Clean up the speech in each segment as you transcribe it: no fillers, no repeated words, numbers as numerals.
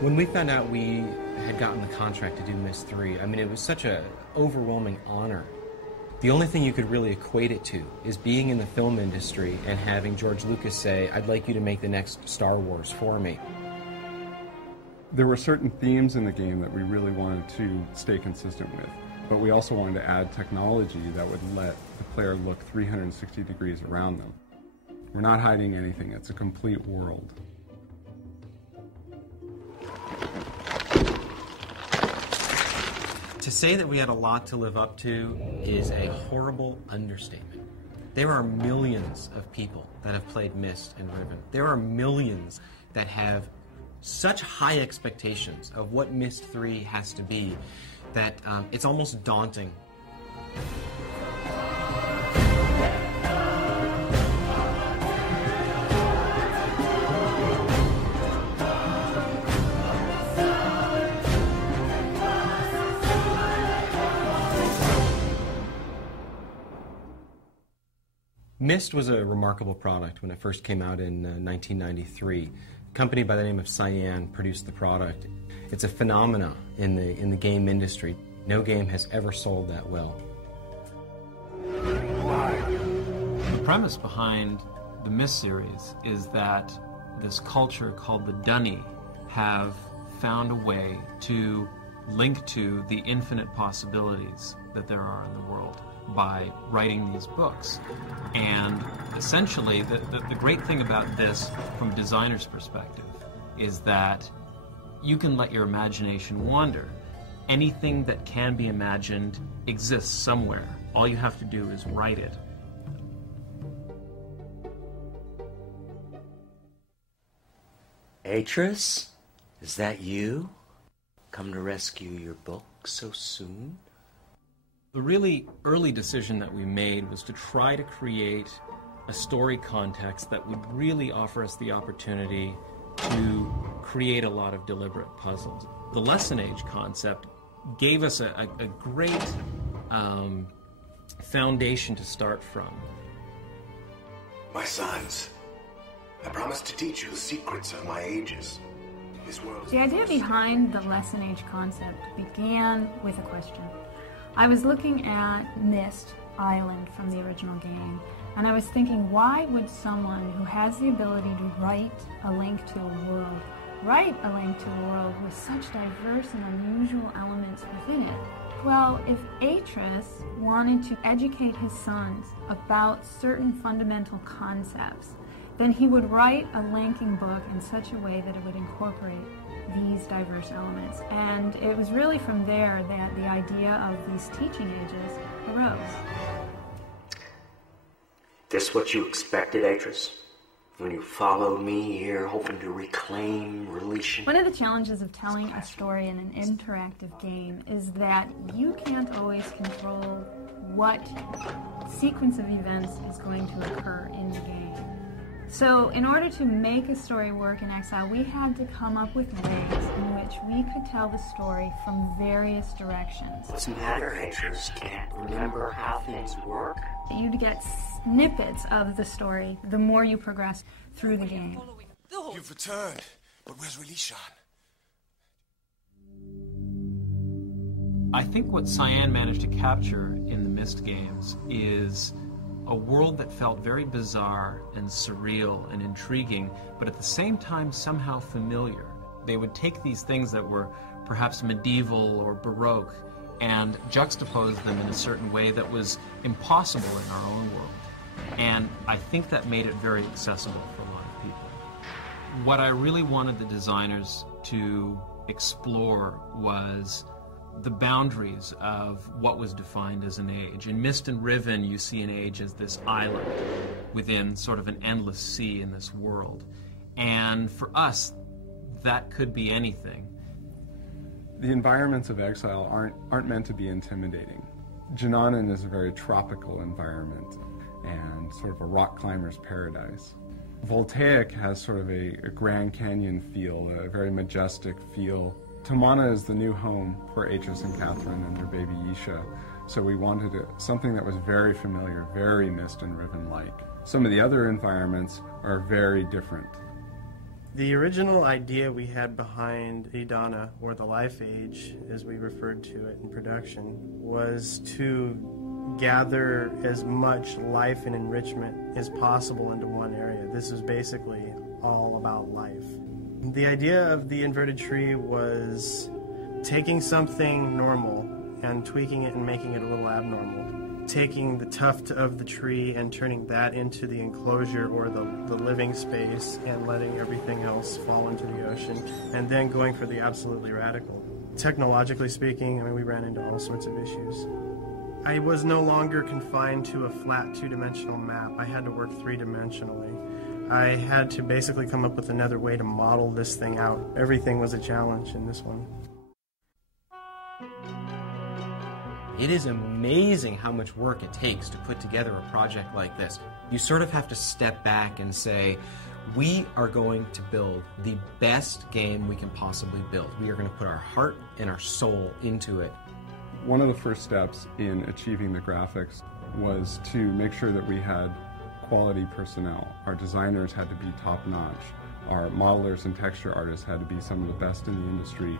When we found out we had gotten the contract to do Myst III, I mean, it was such an overwhelming honor. The only thing you could really equate it to is being in the film industry and having George Lucas say, "I'd like you to make the next Star Wars for me." There were certain themes in the game that we really wanted to stay consistent with, but we also wanted to add technology that would let the player look 360 degrees around them. We're not hiding anything, it's a complete world. To say that we had a lot to live up to is a horrible understatement. There are millions of people that have played Myst and Riven. There are millions that have such high expectations of what Myst III has to be that it's almost daunting. Myst was a remarkable product when it first came out in 1993. A company by the name of Cyan produced the product. It's a phenomenon in the game industry. No game has ever sold that well. The premise behind the Myst series is that this culture called the Dunny have found a way to link to the infinite possibilities that there are in the world by writing these books. And essentially, the great thing about this from a designer's perspective is that you can let your imagination wander. Anything that can be imagined exists somewhere. All you have to do is write it. Atris, is that you? Come to rescue your book so soon? The really early decision that we made was to try to create a story context that would really offer us the opportunity to create a lot of deliberate puzzles. The Lesson Age concept gave us a great foundation to start from. My sons, I promise to teach you the secrets of my ages. This world is the idea behind the Lesson Age concept began with a question. I was looking at Myst Island from the original game, and I was thinking, why would someone who has the ability to write a link to a world, write a link to a world with such diverse and unusual elements within it? Well, if Atris wanted to educate his sons about certain fundamental concepts, then he would write a linking book in such a way that it would incorporate these diverse elements. And it was really from there that the idea of these teaching ages arose. This what you expected, Atris? When you followed me here hoping to reclaim relation? One of the challenges of telling a story in an interactive game is that you can't always control what sequence of events is going to occur in the game. So in order to make a story work in Exile, we had to come up with ways in which we could tell the story from various directions. What's the matter, Atris? Can't remember how things work? You'd get snippets of the story the more you progress through the game. You've returned, but where's Relishan? I think what Cyan managed to capture in the Myst games is a world that felt very bizarre and surreal and intriguing, but at the same time somehow familiar. They would take these things that were perhaps medieval or Baroque and juxtapose them in a certain way that was impossible in our own world. And I think that made it very accessible for a lot of people. What I really wanted the designers to explore was the boundaries of what was defined as an age. In Myst and Riven, you see an age as this island within sort of an endless sea in this world. And for us, that could be anything. The environments of Exile aren't meant to be intimidating. Jananan is a very tropical environment and sort of a rock climber's paradise. Voltaic has sort of a Grand Canyon feel, a very majestic feel. Tamana is the new home for Atris and Catherine and their baby Yisha, so we wanted something that was very familiar, very Myst and Riven-like. Some of the other environments are very different. The original idea we had behind Idana, or the Life Age, as we referred to it in production, was to gather as much life and enrichment as possible into one area. This is basically all about life. The idea of the inverted tree was taking something normal and tweaking it and making it a little abnormal. Taking the tuft of the tree and turning that into the enclosure or the living space and letting everything else fall into the ocean, and then going for the absolutely radical. Technologically speaking, I mean, we ran into all sorts of issues. I was no longer confined to a flat two-dimensional map. I had to work three-dimensionally. I had to basically come up with another way to model this thing out. Everything was a challenge in this one. It is amazing how much work it takes to put together a project like this. You sort of have to step back and say, we are going to build the best game we can possibly build. We are going to put our heart and our soul into it. One of the first steps in achieving the graphics was to make sure that we had quality personnel. Our designers had to be top-notch. Our modelers and texture artists had to be some of the best in the industry.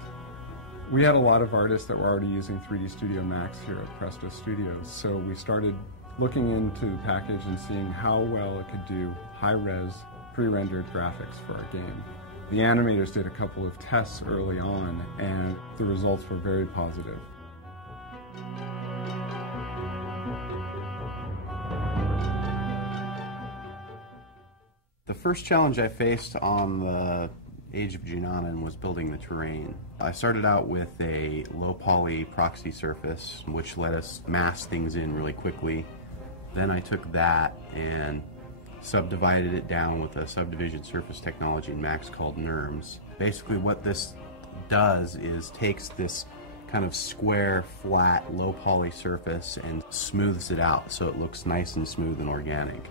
We had a lot of artists that were already using 3D Studio Max here at Presto Studios, so we started looking into the package and seeing how well it could do high-res, pre-rendered graphics for our game. The animators did a couple of tests early on, and the results were very positive. The first challenge I faced on the Age of Junanan was building the terrain. I started out with a low poly proxy surface, which let us mass things in really quickly. Then I took that and subdivided it down with a subdivision surface technology in Max called NURMS. Basically what this does is takes this kind of square, flat, low poly surface and smooths it out so it looks nice and smooth and organic.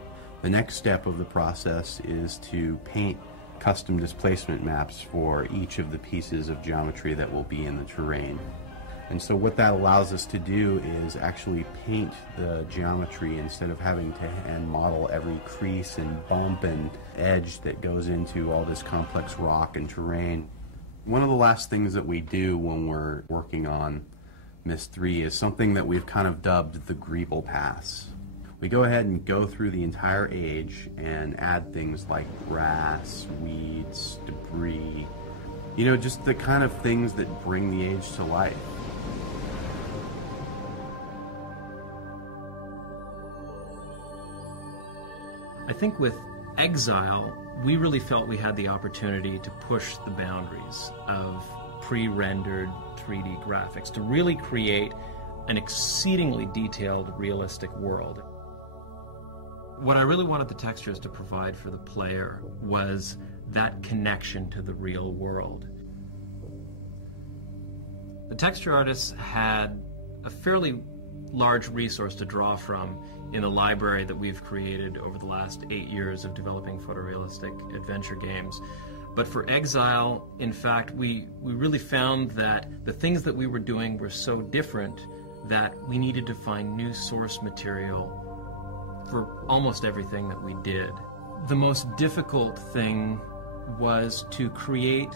The next step of the process is to paint custom displacement maps for each of the pieces of geometry that will be in the terrain. And so what that allows us to do is actually paint the geometry instead of having to hand model every crease and bump and edge that goes into all this complex rock and terrain. One of the last things that we do when we're working on Myst III is something that we've kind of dubbed the Greeble Pass. We go ahead and go through the entire age and add things like grass, weeds, debris, you know, just the kind of things that bring the age to life. I think with Exile, we really felt we had the opportunity to push the boundaries of pre-rendered 3D graphics to really create an exceedingly detailed, realistic world. What I really wanted the textures to provide for the player was that connection to the real world. The texture artists had a fairly large resource to draw from in the library that we've created over the last 8 years of developing photorealistic adventure games. But for Exile, in fact, we really found that the things that we were doing were so different that we needed to find new source material for almost everything that we did. The most difficult thing was to create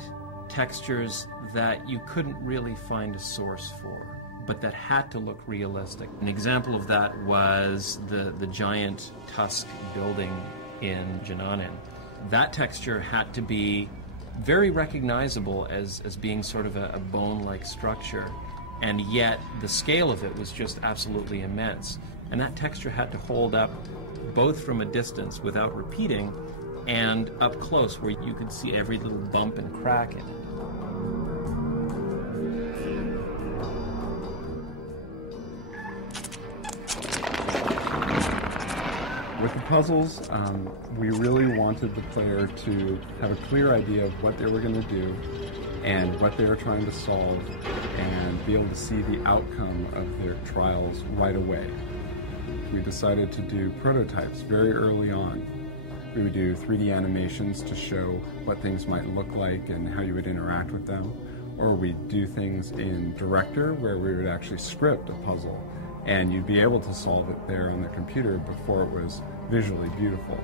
textures that you couldn't really find a source for, but that had to look realistic. An example of that was the giant tusk building in Junanan. That texture had to be very recognizable as being sort of a bone-like structure, and yet the scale of it was just absolutely immense. And that texture had to hold up both from a distance without repeating and up close where you could see every little bump and crack in it. With the puzzles, we really wanted the player to have a clear idea of what they were going to do and what they were trying to solve and be able to see the outcome of their trials right away. We decided to do prototypes very early on. We would do 3D animations to show what things might look like and how you would interact with them. Or we'd do things in Director where we would actually script a puzzle and you'd be able to solve it there on the computer before it was visually beautiful.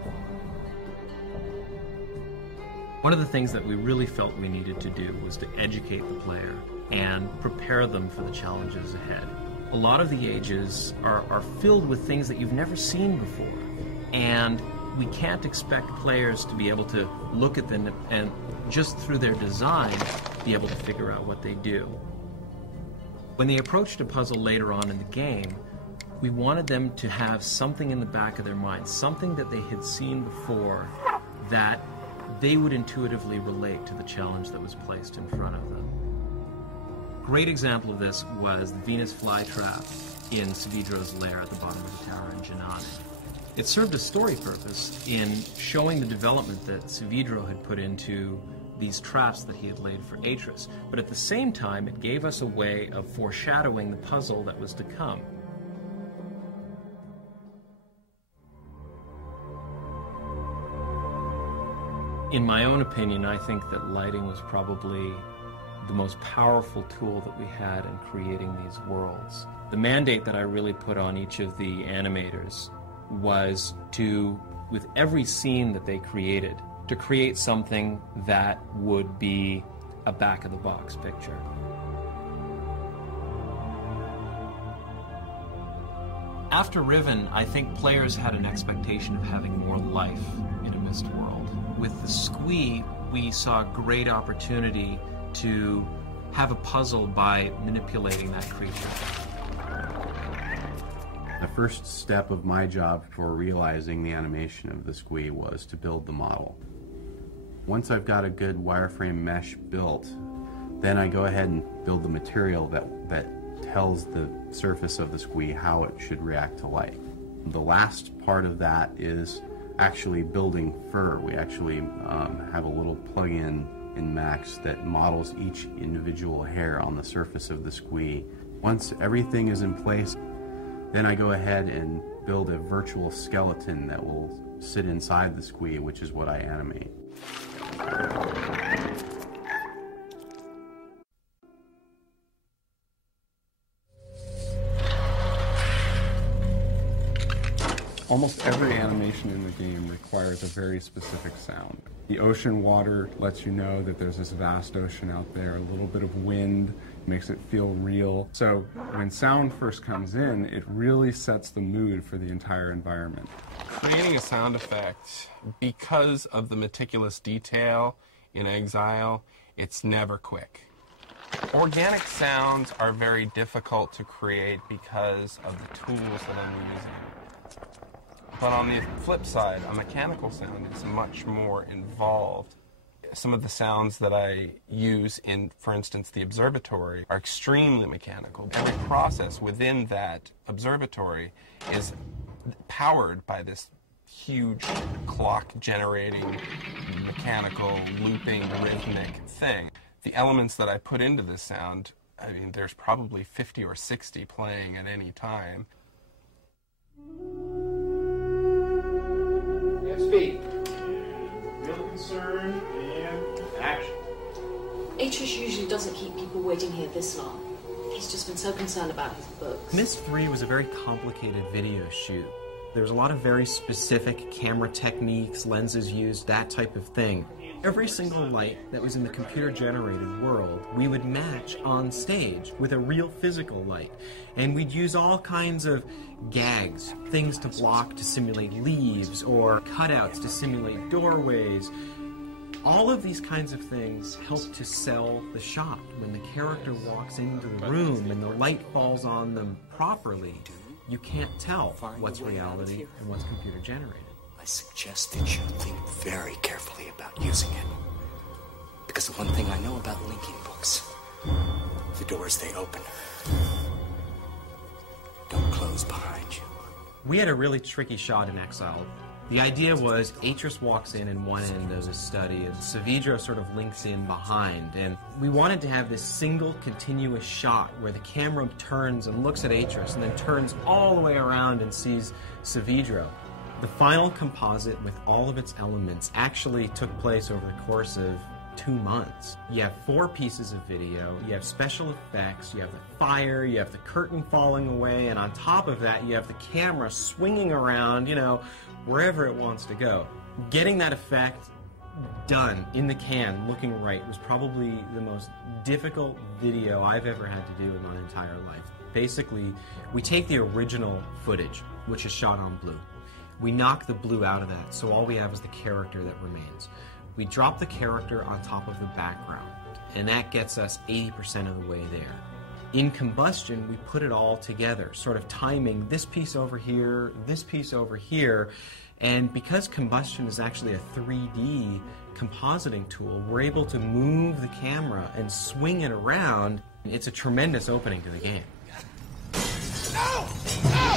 One of the things that we really felt we needed to do was to educate the player and prepare them for the challenges ahead. A lot of the ages are filled with things that you've never seen before, and we can't expect players to be able to look at them and just through their design be able to figure out what they do. When they approached a puzzle later on in the game, we wanted them to have something in the back of their mind, something that they had seen before that they would intuitively relate to the challenge that was placed in front of them. Great example of this was the Venus flytrap in Savidro's lair at the bottom of the tower in Janane. It served a story purpose in showing the development that Savidro had put into these traps that he had laid for Atris, but at the same time it gave us a way of foreshadowing the puzzle that was to come. In my own opinion, I think that lighting was probably the most powerful tool that we had in creating these worlds. The mandate that I really put on each of the animators was to, with every scene that they created, to create something that would be a back-of-the-box picture. After Riven, I think players had an expectation of having more life in a Myst world. With the Squee, we saw a great opportunity to have a puzzle by manipulating that creature. The first step of my job for realizing the animation of the Squee was to build the model. Once I've got a good wireframe mesh built, then I go ahead and build the material that tells the surface of the Squee how it should react to light. The last part of that is actually building fur. We actually have a little plug-in in Max that models each individual hair on the surface of the Squee. Once everything is in place, then I go ahead and build a virtual skeleton that will sit inside the Squee, which is what I animate. Almost every animation in the game requires a very specific sound. The ocean water lets you know that there's this vast ocean out there. A little bit of wind makes it feel real. So when sound first comes in, it really sets the mood for the entire environment. Creating a sound effect, because of the meticulous detail in Exile, it's never quick. Organic sounds are very difficult to create because of the tools that I'm using. But on the flip side, a mechanical sound is much more involved. Some of the sounds that I use in, for instance, the observatory are extremely mechanical. Every process within that observatory is powered by this huge clock-generating, mechanical, looping, rhythmic thing. The elements that I put into this sound, I mean, there's probably 50 or 60 playing at any time. Speed. Real concern and action. Atris usually doesn't keep people waiting here this long. He's just been so concerned about his books. Myst III was a very complicated video shoot. There was a lot of very specific camera techniques, lenses used, that type of thing. Every single light that was in the computer-generated world, we would match on stage with a real physical light. And we'd use all kinds of gags, things to block to simulate leaves, or cutouts to simulate doorways. All of these kinds of things help to sell the shot. When the character walks into the room and the light falls on them properly, you can't tell what's reality and what's computer-generated. I suggest that you think very carefully about using it. Because the one thing I know about linking books, the doors they open don't close behind you. We had a really tricky shot in Exile. The idea was Atris walks in one end of the study and Savidro sort of links in behind, and we wanted to have this single continuous shot where the camera turns and looks at Atris and then turns all the way around and sees Savidro. The final composite with all of its elements actually took place over the course of 2 months. You have 4 pieces of video, you have special effects, you have the fire, you have the curtain falling away, and on top of that you have the camera swinging around, you know, wherever it wants to go. Getting that effect done, in the can, looking right, was probably the most difficult video I've ever had to do in my entire life. Basically, we take the original footage, which is shot on blue. We knock the blue out of that, so all we have is the character that remains. We drop the character on top of the background, and that gets us 80% of the way there. In Combustion, we put it all together, sort of timing this piece over here, this piece over here, and because Combustion is actually a 3D compositing tool, we're able to move the camera and swing it around. It's a tremendous opening to the game. No! No!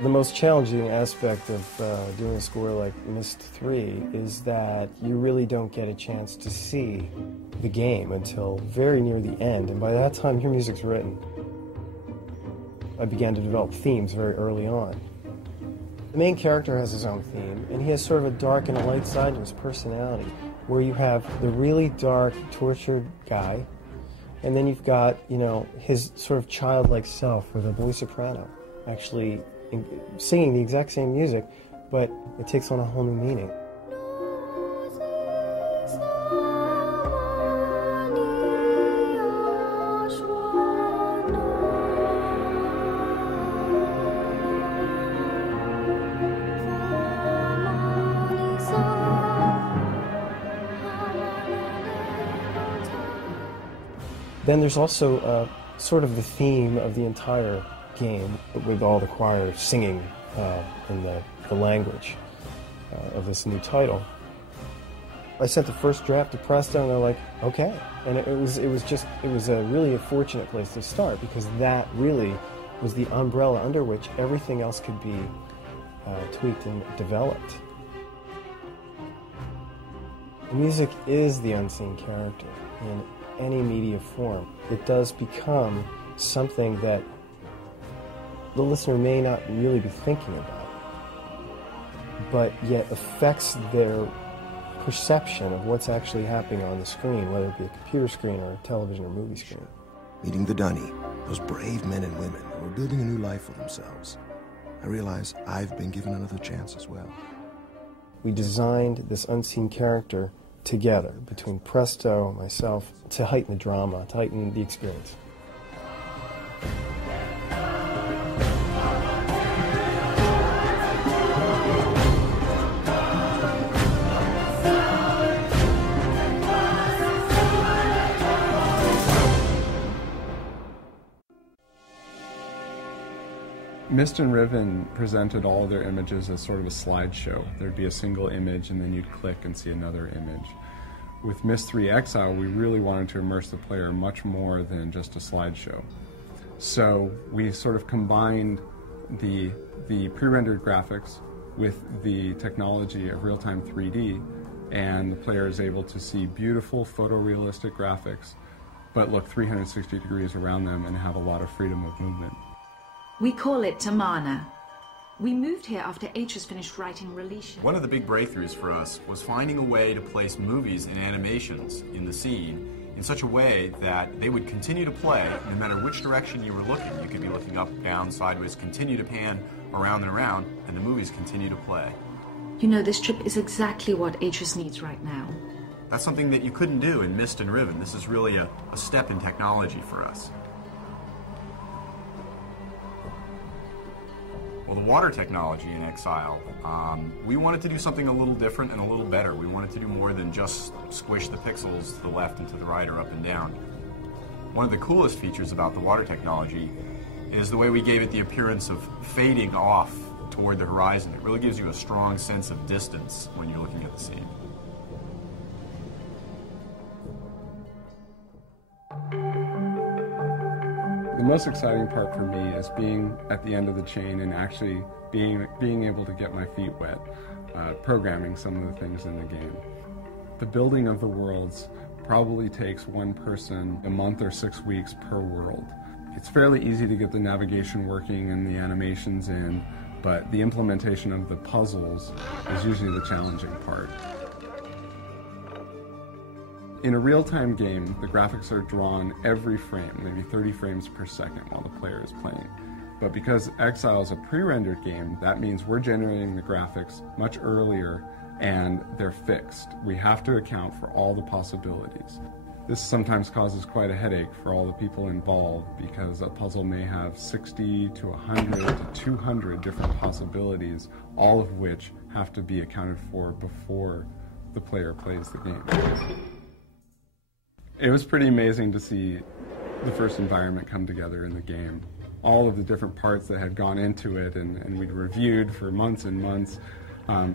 The most challenging aspect of doing a score like Myst III is that you really don't get a chance to see the game until very near the end, and by that time your music's written. I began to develop themes very early on. The main character has his own theme, and he has sort of a dark and a light side to his personality, where you have the really dark, tortured guy, and then you've got, you know, his sort of childlike self with a boy soprano, actually singing the exact same music, but it takes on a whole new meaning. Then there's also sort of the theme of the entire game, with all the choir singing in the language of this new title. I sent the first draft to Presto, and they're like, okay. And it was really a fortunate place to start, because that really was the umbrella under which everything else could be tweaked and developed. The music is the unseen character in any media form. It does become something that the listener may not really be thinking about, but yet affects their perception of what's actually happening on the screen, whether it be a computer screen or a television or movie screen. Meeting the Dunny, those brave men and women who are building a new life for themselves, I realize I've been given another chance as well. We designed this unseen character together, between Presto and myself, to heighten the drama, to heighten the experience. Myst and Riven presented all their images as sort of a slideshow. There'd be a single image, and then you'd click and see another image. With Myst III Exile, we really wanted to immerse the player much more than just a slideshow. So we sort of combined the pre-rendered graphics with the technology of real-time 3D, and the player is able to see beautiful photorealistic graphics, but look 360 degrees around them and have a lot of freedom of movement. We call it Tamana. We moved here after H has finished writing Release. One of the big breakthroughs for us was finding a way to place movies and animations in the scene in such a way that they would continue to play no matter which direction you were looking. You could be looking up, down, sideways, continue to pan around and around, and the movies continue to play. You know, this trip is exactly what Atrus needs right now. That's something that you couldn't do in Myst and Riven. This is really a step in technology for us. Well, the water technology in Exile, we wanted to do something a little different and a little better. We wanted to do more than just squish the pixels to the left and to the right or up and down. One of the coolest features about the water technology is the way we gave it the appearance of fading off toward the horizon. It really gives you a strong sense of distance when you're looking at the scene. The most exciting part for me is being at the end of the chain and actually being able to get my feet wet, programming some of the things in the game. The building of the worlds probably takes one person a month or 6 weeks per world. It's fairly easy to get the navigation working and the animations in, but the implementation of the puzzles is usually the challenging part. In a real-time game, the graphics are drawn every frame, maybe 30 frames per second while the player is playing. But because Exile is a pre-rendered game, that means we're generating the graphics much earlier and they're fixed. We have to account for all the possibilities. This sometimes causes quite a headache for all the people involved because a puzzle may have 60 to 100 to 200 different possibilities, all of which have to be accounted for before the player plays the game. It was pretty amazing to see the first environment come together in the game. All of the different parts that had gone into it and we'd reviewed for months and months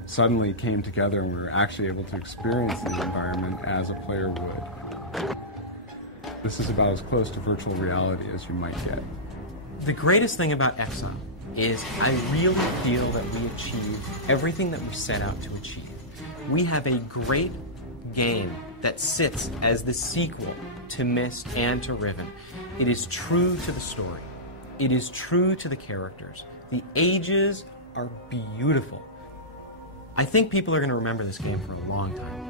suddenly came together, and we were actually able to experience the environment as a player would. This is about as close to virtual reality as you might get. The greatest thing about Exile is I really feel that we achieved everything that we set out to achieve. We have a great game that sits as the sequel to Myst and to Riven. It is true to the story. It is true to the characters. The ages are beautiful. I think people are going to remember this game for a long time.